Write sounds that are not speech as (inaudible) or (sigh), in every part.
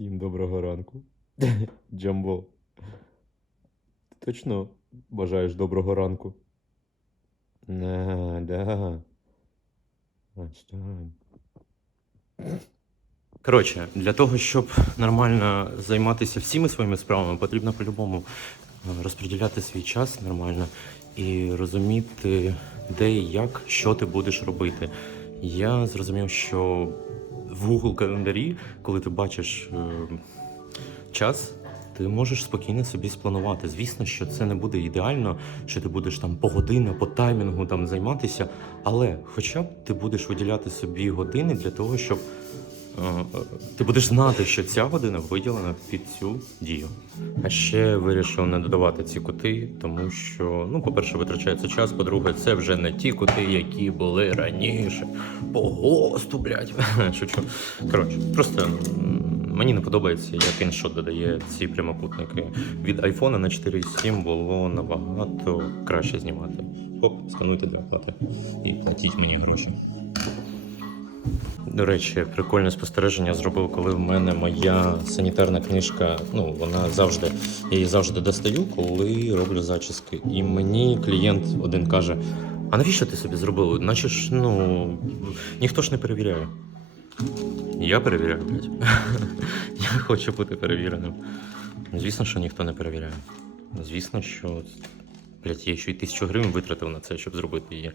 Всім доброго ранку. (laughs) Джамбо. Ти точно бажаєш доброго ранку? На, да. Коротше, для того, щоб нормально займатися всіми своїми справами, потрібно по-любому е, розподіляти свій час нормально і розуміти, де і як, що ти будеш робити. Я зрозумів, що в Google календарі, коли ти бачиш е, час, ти можеш спокійно собі спланувати. Звісно, що це не буде ідеально, що ти будеш там по годину, по таймінгу там займатися, але хоча б ти будеш виділяти собі години для того, щоб ти будеш знати, що ця година виділена під цю дію. А ще вирішив не додавати ці кути, тому що, ну, по-перше, витрачається час, по-друге, це вже не ті кути, які були раніше. По ГОСТу, блядь. (laughs) Шучу. Коротше, просто мені не подобається, як іншот додає ці прямокутники. Від айфона на 4.7 було набагато краще знімати. Оп, скануйте для оплати і платіть мені гроші. До речі, прикольне спостереження зробив, коли в мене моя санітарна книжка. Ну, вона завжди, я її завжди достаю, коли роблю зачіски. І мені клієнт один каже: А навіщо ти собі зробив? Наче ж, ну, ніхто ж не перевіряє. Я перевіряю, блядь. (laughs) Я хочу бути перевіреним. Звісно, що ніхто не перевіряє. Звісно, що. Блять, я ще й тисячу гривень витратив на це, щоб зробити її.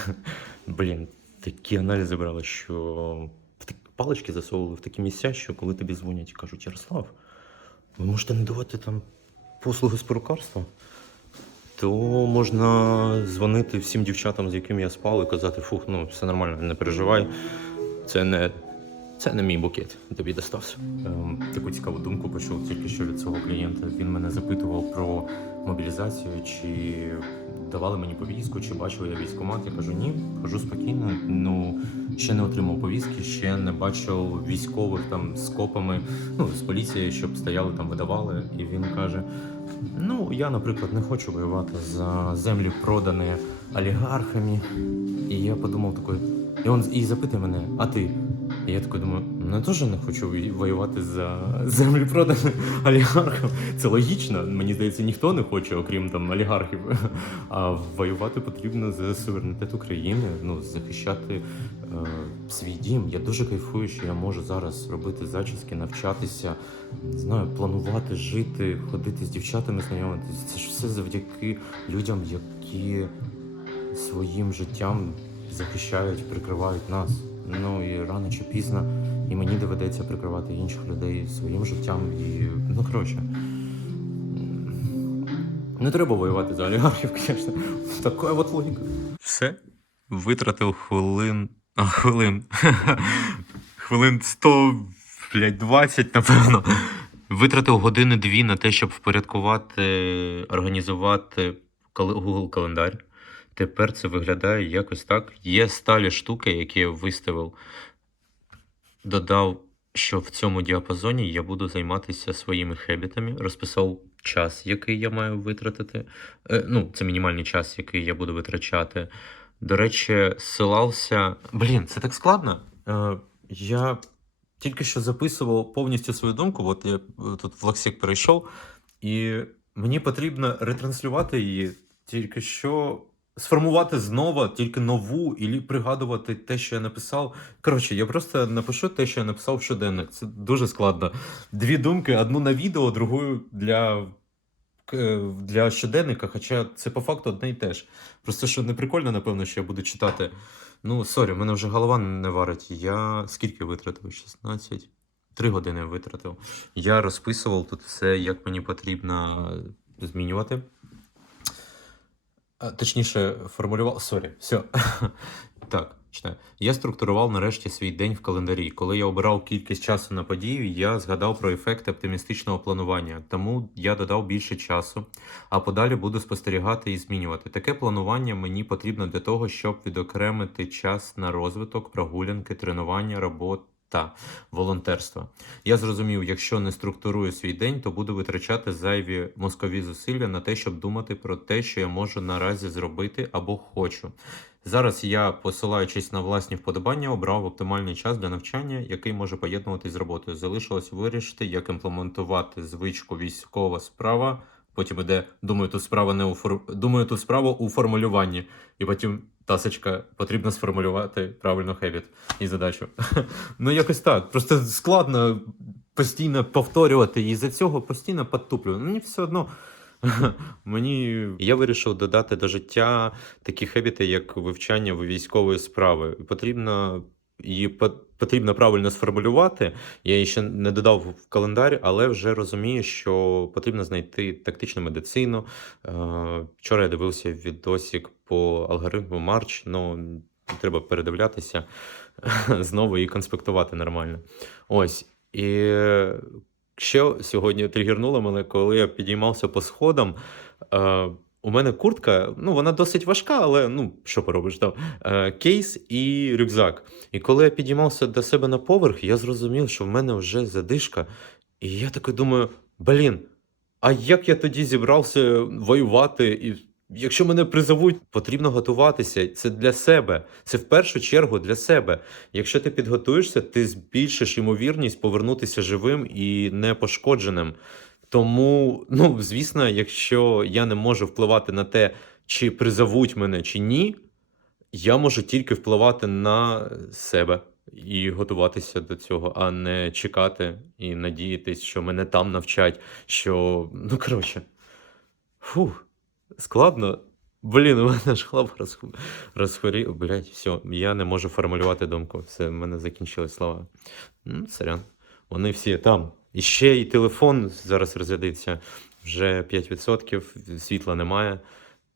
(laughs) Блін, такі аналізи брали, що палички засовували в такі місця, що коли тобі дзвонять і кажуть, Ярослав, ви можете не давати там послуги з перукарства, то можна дзвонити всім дівчатам, з якими я спав, і казати, фух, ну все нормально, не переживай. Це не, це не мій букет, тобі достався. Ем, таку цікаву думку почув тільки що від свого клієнта. Він мене запитував про мобілізацію, чи давали мені повістку, чи бачив я військкомат. Я кажу, ні, хожу спокійно. Ну ще не отримав повістки, ще не бачив військових там з копами, ну з поліцією, щоб стояли там, видавали. І він каже: Ну, я, наприклад, не хочу воювати за землі, продані олігархами. І я подумав такий, і він і запитує мене, а ти? І я такий думаю, ну я теж не хочу воювати за (laughs) землі продані олігархам. Це логічно. Мені здається, ніхто не хоче, окрім там олігархів. А воювати потрібно за суверенітет України, ну захищати е, свій дім. Я дуже кайфую, що я можу зараз робити зачіски, навчатися, не знаю, планувати, жити, ходити з дівчатами, знайомитися. Це ж все завдяки людям, які своїм життям захищають, прикривають нас. Ну і рано чи пізно і мені доведеться прикривати інших людей своїм життям. І ну коротше. Не треба воювати за олігархів, звісно. Така от логіка. Все. Витратив хвилин. А, хвилин. (laughs) хвилин 100, блядь, 20, напевно. Витратив години дві на те, щоб впорядкувати, організувати Google календар. Тепер це виглядає якось так. Є сталі штуки, які я виставив. Додав, що в цьому діапазоні я буду займатися своїми хебітами. Розписав час, який я маю витратити. Е, ну, це мінімальний час, який я буду витрачати. До речі, ссилався. Блін, це так складно. Е, я тільки що записував повністю свою думку. От я е, тут в Лексик перейшов, і мені потрібно ретранслювати її тільки що. Сформувати знову тільки нову, і пригадувати те, що я написав. Коротше, я просто напишу те, що я написав в щоденник. Це дуже складно. Дві думки: одну на відео, другу для, е, для щоденника. Хоча це по факту одне і те ж. Просто що не прикольно, напевно, що я буду читати. Ну, сорі, в мене вже голова не варить. Я скільки витратив? 16? Три години витратив. Я розписував тут все, як мені потрібно змінювати. Точніше, формулював. Сорі, все. (laughs) Так, читаю. Я структурував нарешті свій день в календарі. Коли я обирав кількість часу на подію, я згадав про ефект оптимістичного планування. Тому я додав більше часу, а подалі буду спостерігати і змінювати. Таке планування мені потрібно для того, щоб відокремити час на розвиток, прогулянки, тренування, робота. Волонтерства. Я зрозумів, якщо не структурую свій день, то буду витрачати зайві мозкові зусилля на те, щоб думати про те, що я можу наразі зробити або хочу. Зараз я, посилаючись на власні вподобання, обрав оптимальний час для навчання, який може поєднуватись з роботою. Залишилось вирішити, як імплементувати звичку військова справа. Потім іде, думаю, тут справа не у фор... думаю, тут справа у формулюванні. І потім тасочка потрібно сформулювати правильно хебіт і задачу. (laughs) ну, якось так. Просто складно постійно повторювати, і за цього постійно підтуплю. Мені все одно. (laughs) Мені я вирішив додати до життя такі хебіти, як вивчання військової справи. Потрібно її по- потрібно правильно сформулювати. Я її ще не додав в календар, але вже розумію, що потрібно знайти тактичну медицину. Е, Вчора я дивився відосик по алгоритму Марч. Ну треба передивлятися (laughs) знову і конспектувати нормально. Ось і ще сьогодні тригернуло мене, коли я підіймався по сходам. У мене куртка, ну вона досить важка, але ну що поробиш там. Е, кейс і рюкзак. І коли я підіймався до себе на поверх, я зрозумів, що в мене вже задишка. І я такий думаю: блін, а як я тоді зібрався воювати? І якщо мене призовуть, потрібно готуватися. Це для себе. Це в першу чергу для себе. Якщо ти підготуєшся, ти збільшиш ймовірність повернутися живим і непошкодженим. Тому, ну, звісно, якщо я не можу впливати на те, чи призовуть мене, чи ні, я можу тільки впливати на себе і готуватися до цього, а не чекати і надіятись, що мене там навчать, що. Ну, коротше. Фух, складно. Блін, у мене ж хлоп розхворів. Блять, все, я не можу формулювати думку. Все, в мене закінчились слова. Ну, сорян. Вони всі там. І ще й телефон зараз розрядиться. Вже 5%, світла немає.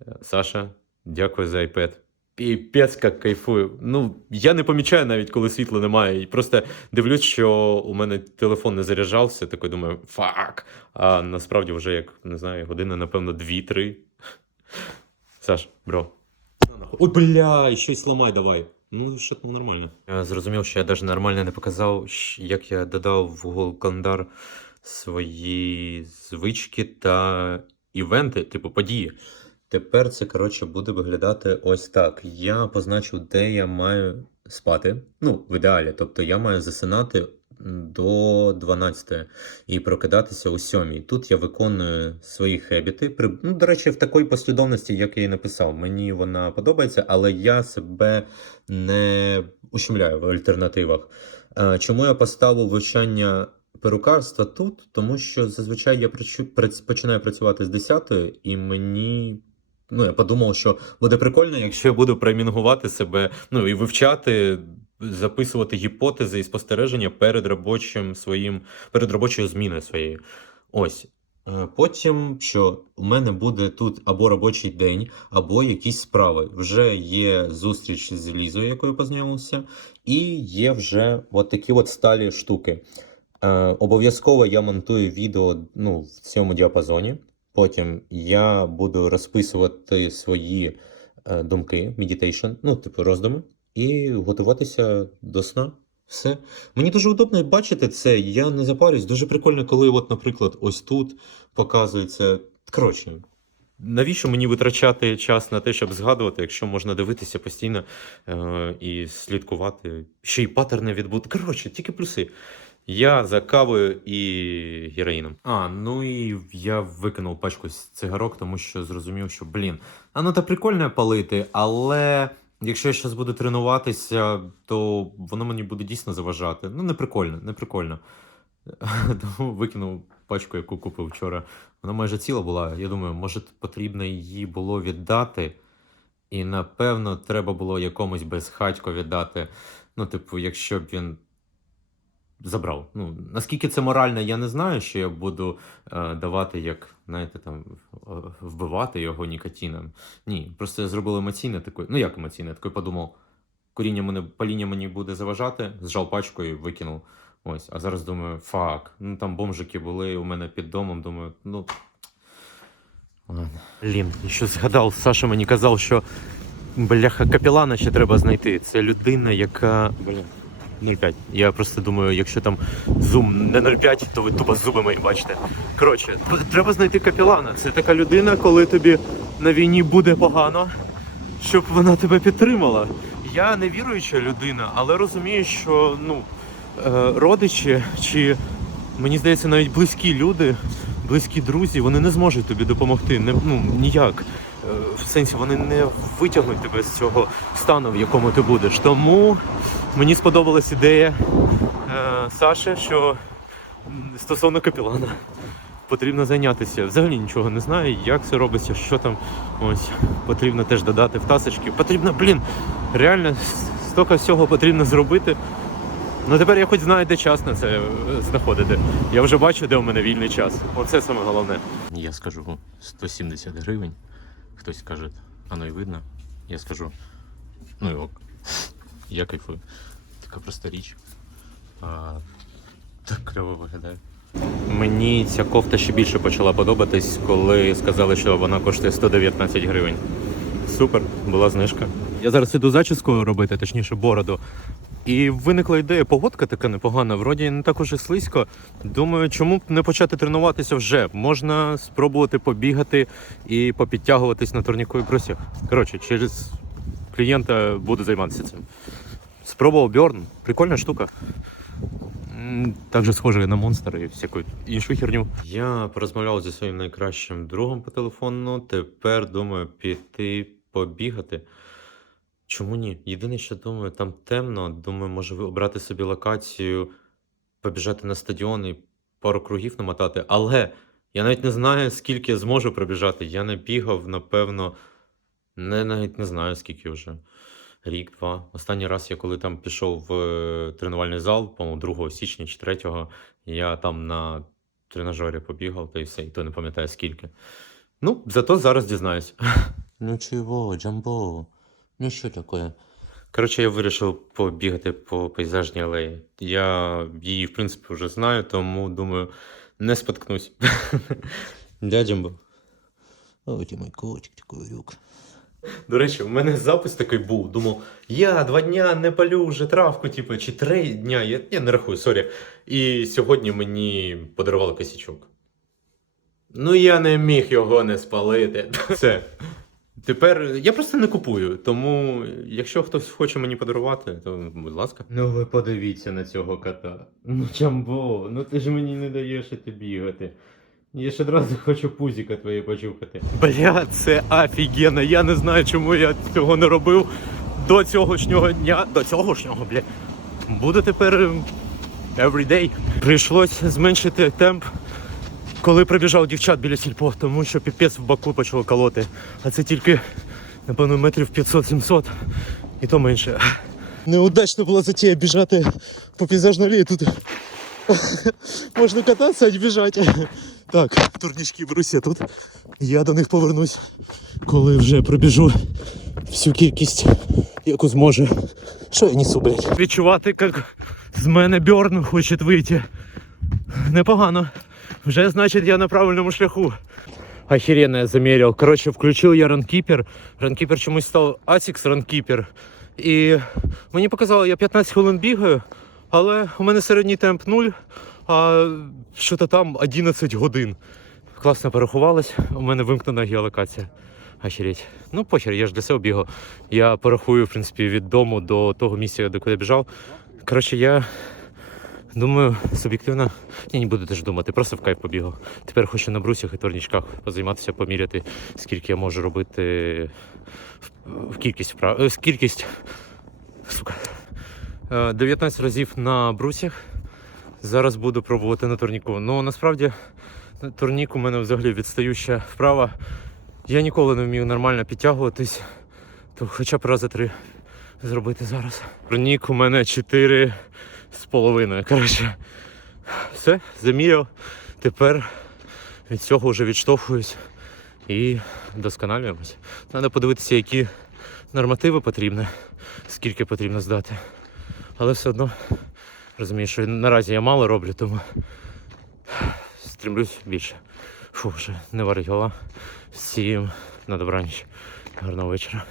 Е, Саша, дякую за iPad. Піпець, як кайфую. Ну, я не помічаю навіть, коли світла немає. І просто дивлюсь, що у мене телефон не заряджався, такий думаю, фак. А насправді вже як не знаю, година, напевно, 2-3. Саш, бро. Ой, бля, щось ламай давай. Ну, там нормально. Я зрозумів, що я навіть нормально не показав, як я додав в Google календар свої звички та івенти, типу події. Тепер це, коротше, буде виглядати ось так. Я позначив, де я маю спати. Ну, в ідеалі. Тобто я маю засинати до 12 і прокидатися о 7. Тут я виконую свої хебіти. Ну, до речі, в такій послідовності, як я і написав. Мені вона подобається, але я себе не ущемляю в альтернативах. Чому я поставив вивчання перукарства тут? Тому що зазвичай я починаю працювати з 10 і мені. Ну, я подумав, що буде прикольно, якщо я буду премінгувати себе, ну і вивчати, записувати гіпотези і спостереження перед робочим своїм, перед робочою зміною своєю. Ось. Е, Потім що у мене буде тут або робочий день, або якісь справи. Вже є зустріч з Лізою, якою познайомився, і є вже от такі от сталі штуки. Е, обов'язково я монтую відео ну, в цьому діапазоні. Потім я буду розписувати свої е, думки, медітейшн, ну, типу роздуми, і готуватися до сна. Все. Мені дуже удобно бачити це. Я не запарюсь. Дуже прикольно, коли, от, наприклад, ось тут показується. Коротше, навіщо мені витрачати час на те, щоб згадувати, якщо можна дивитися постійно е- і слідкувати, ще й паттерни відбути. Коротше, тільки плюси. Я за кавою і героїном. А, ну і я викинув пачку з цигарок, тому що зрозумів, що блін, а ну та прикольно палити, але якщо я зараз буду тренуватися, то воно мені буде дійсно заважати. Ну, не прикольно, не прикольно. (laughs) Тому викинув пачку, яку купив вчора. Вона майже ціла була. Я думаю, може потрібно її було віддати. І напевно треба було якомусь безхатько віддати. Ну, типу, якщо б він забрав. Ну, наскільки це морально, я не знаю, що я буду е, давати, як, знаєте, там, е, вбивати його нікотином. Ні, просто я зробив емоційне таке. Ну, як емоційне, таке подумав, коріння мене, паління мені буде заважати, зжав пачку і викинув. Ось, а зараз думаю, фак. Ну там бомжики були у мене під домом. Думаю, ну. Ладно. Блін, що згадав, Саша мені казав, що бляха капілана ще треба знайти. Це людина, яка. Бля. 0,5. Я просто думаю, якщо там зум не 0,5, то ви тупо зуби мої бачите. Коротше, треба знайти капілана. Це така людина, коли тобі на війні буде погано. щоб вона тебе підтримала. Я не віруюча людина, але розумію, що ну, е, родичі чи мені здається, навіть близькі люди, близькі друзі, вони не зможуть тобі допомогти. Не, ну, ніяк. В сенсі вони не витягнуть тебе з цього стану, в якому ти будеш. Тому мені сподобалась ідея е, Саші, що стосовно капілана потрібно зайнятися. Взагалі нічого не знаю, як це робиться, що там ось потрібно теж додати в тасочки. Потрібно, блін, реально стільки всього потрібно зробити. Ну тепер я хоч знаю, де час на це е, знаходити. Я вже бачу, де у мене вільний час. Оце саме головне. Я скажу 170 гривень. Хтось скаже, а ну і видно. Я скажу, ну і ок. Я кайфую. Така проста річ. А, так кльово виглядає. Мені ця кофта ще більше почала подобатись, коли сказали, що вона коштує 119 гривень. Супер, була знижка. Я зараз іду зачіску робити, точніше бороду. І виникла ідея, погодка така непогана, вроді не так уже слизько. Думаю, чому б не почати тренуватися вже? Можна спробувати побігати і попідтягуватись на турніку і брусях. Коротше, через клієнта буду займатися цим. Спробував Бьорн, прикольна штука. Також схоже на монстр і всяку іншу херню. Я порозмовляв зі своїм найкращим другом по телефону. Тепер думаю піти побігати. Чому ні? Єдине, що думаю, там темно. Думаю, може обрати собі локацію, побіжати на стадіон і пару кругів намотати. Але я навіть не знаю, скільки я зможу пробіжати. Я не бігав, напевно, не, навіть не знаю, скільки вже. Рік-два. Останній раз я коли там пішов в е, тренувальний зал, по-моєму, 2 січня чи 3, я там на тренажері побігав, та й все, і то не пам'ятаю скільки. Ну, зато зараз дізнаюсь. (laughs) Ну чого, Джамбо? Ну що таке? Коротше, я вирішив побігати по пейзажній алеї. Я її, в принципі, вже знаю, тому думаю, не споткнусь. Да, Джамбо? О, ти мой котик, такий рюк. До речі, у мене запис такий був. Думав, я два дня не палю вже травку, типу, чи три дня, я, я не рахую, сорі. І сьогодні мені подарували косячок. Ну, я не міг його не спалити. (laughs) Все. Тепер я просто не купую, тому якщо хтось хоче мені подарувати, то будь ласка. Ну ви подивіться на цього кота. Ну Чамбо, ну ти ж мені не даєш іти бігати. Я ж одразу хочу пузіка твоє почухати. Бля, це офігенно. Я не знаю, чому я цього не робив до цьогошнього дня. До цьогошнього, бля. Буду тепер ем, everyday. Прийшлось зменшити темп, коли прибіжав дівчат біля сільпо, тому що піпець в баку почало колоти. А це тільки, напевно, метрів 500-700 і то менше. Неудачно була затея біжати по пейзажній. Тут (laughs) можна кататися, а не біжати. Так, турнічки бруся тут. Я до них повернусь, коли вже пробіжу всю кількість, яку зможу. Що я несу, блядь? Відчувати, як з мене Бьорн хоче вийти. Непогано. Вже, значить, я на правильному шляху. Охеренно я замерил. Короче, включил я ранкіпер. Ранкіпер чомусь став Asics ранкіпер. І мені показало, я 15 хвилин бігаю, але у мене середній темп 0, а що то там 11 годин. Класно порахувалось, у мене вимкнена геолокація. Охереть. Ну, похер, я ж для себе бігав. Я порахую, в принципі, від дому до того місця, до куди я біжав. Коротше, я думаю, суб'єктивно. Ні, не буду теж думати, просто в кайф побігав. Тепер хочу на брусях і турнічках позайматися, поміряти, скільки я можу робити в, кількість вправ. е, Кількість. Сука. Е, 19 разів на брусях. Зараз буду пробувати на турніку. Ну насправді турнік у мене взагалі відстающа вправа. Я ніколи не вмів нормально підтягуватись, то хоча б рази три зробити зараз. Турнік у мене 4 з половиною. Коротше, все, заміряв. Тепер від цього вже відштовхуюсь і досконалюємось. Треба подивитися, які нормативи потрібні, скільки потрібно здати. Але все одно розумію, що наразі я мало роблю, тому стремлюсь більше. Фу, вже не варить голова. Всім на добраніч. Гарного вечора.